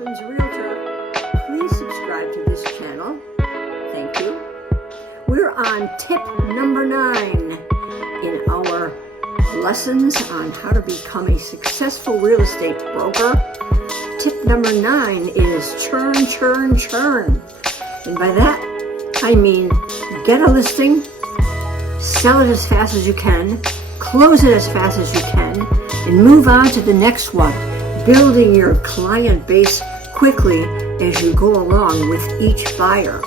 Despins, Realtor. Please subscribe to this channel. Thank you. We're on tip number 9 in our lessons on how to become a successful real estate broker. Tip number 9 is churn, churn, churn. And by that, I mean get a listing, sell it as fast as you can, close it as fast as you can, and move on to the next one, building your client base quickly as you go along with each buyer.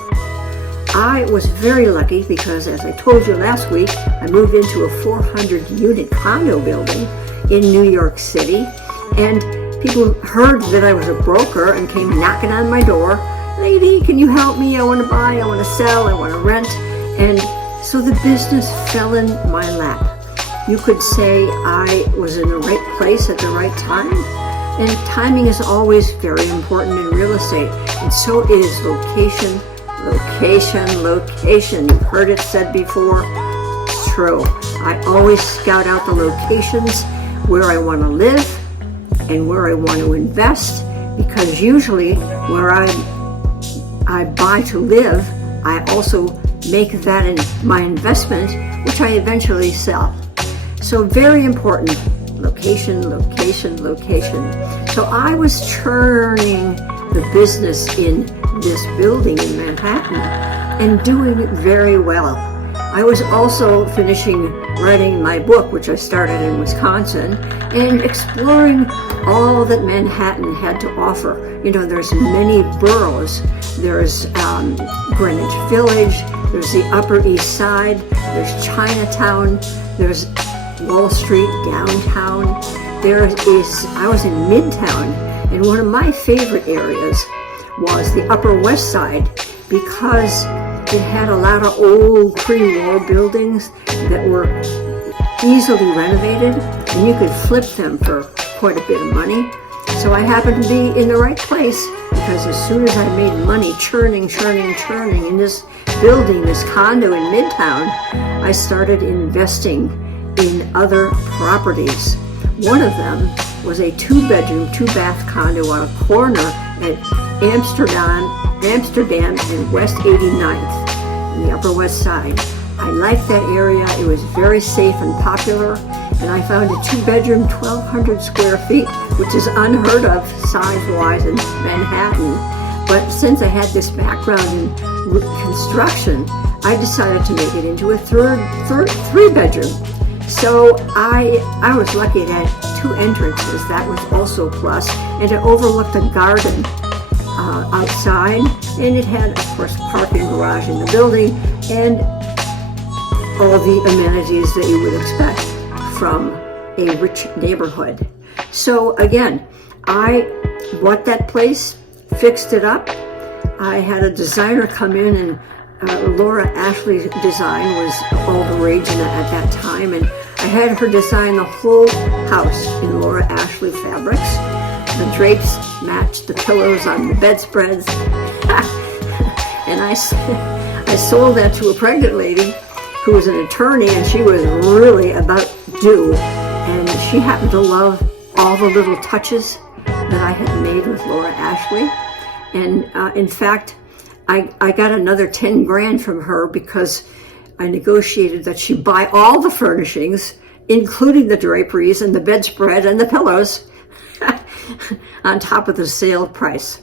I was very lucky because, as I told you last week, I moved into a 400-unit condo building in New York City, and people heard that I was a broker and came knocking on my door. Lady, can you help me? I want to buy, I want to sell, I want to rent. And so the business fell in my lap. You could say I was in the right place at the right time. And timing is always very important in real estate. And so is location, location, location. You've heard it said before. It's true. I always scout out the locations where I want to live and where I want to invest, because usually where I buy to live, I also make that in my investment, which I eventually sell. So very important, location, location, location. So I was churning the business in this building in Manhattan and doing very well. I was also finishing writing my book, which I started in Wisconsin, and exploring all that Manhattan had to offer. You know, there's many boroughs. There's Greenwich Village, there's the Upper East Side, there's Chinatown, there's Wall Street downtown. I was in Midtown, and one of my favorite areas was the Upper West Side because it had a lot of old pre-war buildings that were easily renovated, and you could flip them for quite a bit of money. So I happened to be in the right place because as soon as I made money churning in this building, this condo in Midtown, I started investing in other properties. One of them was a 2-bedroom, 2-bath condo on a corner at Amsterdam and West 89th in the Upper West Side. I liked that area. It was very safe and popular, and I found a 2-bedroom, 1,200 square feet, which is unheard of size-wise in Manhattan. But since I had this background in construction, I decided to make it into a 3-bedroom. So I was lucky it had 2 entrances. That was also a plus, and it overlooked a garden outside, and it had, of course, parking garage in the building and all the amenities that you would expect from a rich neighborhood. So again, I bought that place, fixed it up. I had a designer come in, and Laura Ashley's design was all the rage at that time, and I had her design the whole house in Laura Ashley fabrics. The drapes matched the pillows on the bedspreads. And I sold that to a pregnant lady who was an attorney, and she was really about due. And she happened to love all the little touches that I had made with Laura Ashley. And in fact, I got another 10 grand from her because I negotiated that she buy all the furnishings, including the draperies and the bedspread and the pillows, on top of the sale price.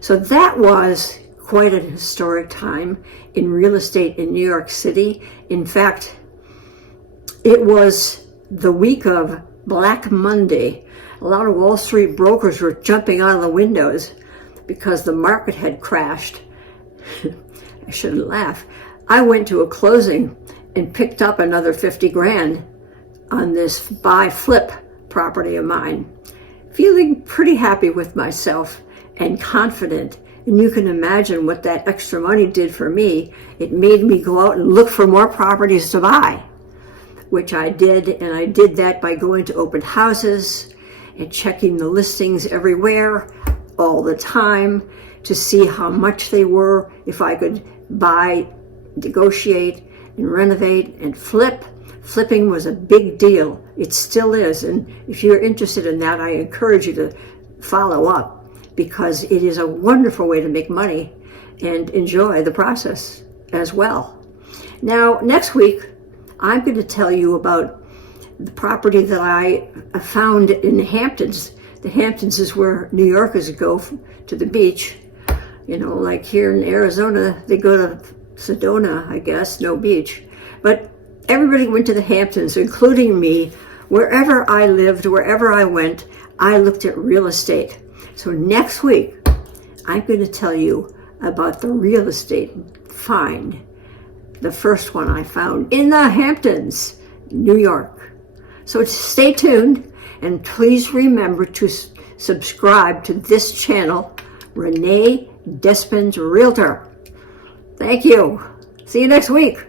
So that was quite an historic time in real estate in New York City. In fact, it was the week of Black Monday. A lot of Wall Street brokers were jumping out of the windows because the market had crashed. I shouldn't laugh. I went to a closing and picked up another 50 grand on this buy flip property of mine, feeling pretty happy with myself and confident. And you can imagine what that extra money did for me. It made me go out and look for more properties to buy, which I did. And I did that by going to open houses and checking the listings everywhere all the time to see how much they were, if I could buy, negotiate, and renovate and flip. Flipping was a big deal. It still is. And if you're interested in that, I encourage you to follow up, because it is a wonderful way to make money and enjoy the process as well. Now, next week, I'm going to tell you about the property that I found in the Hamptons. The Hamptons is where New Yorkers go to the beach. You know, like here in Arizona, they go to Sedona, I guess, no beach. But everybody went to the Hamptons, including me. Wherever I lived, wherever I went, I looked at real estate. So next week, I'm going to tell you about the real estate find. The first one I found in the Hamptons, New York. So stay tuned, and please remember to subscribe to this channel, Renee Despins Realtor. Thank you. See you next week.